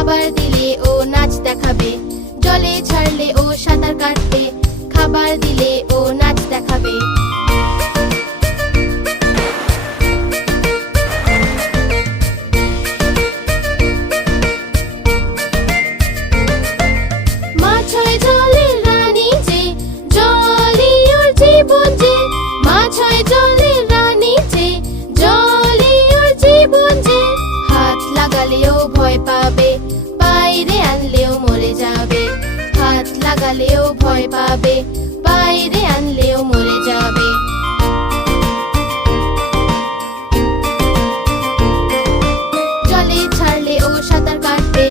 খাবার দিলে ও নাচ দেখাবে। জলে ছাড়লে ও সাঁতার কাটবে, খাবার দিলে ও নাচ দেখাবে। মাছ হয় জলের রানী যে, জলই ওর জীবন যে। মাছ হয় জলের রানী যে, জলই ওর জীবন যে। হাত লাগালেও ভয় পাবে, বাইরে আনলেও মরে যাবে। হাত লাগালেও ভয় পাবে, বাইরে আনলেও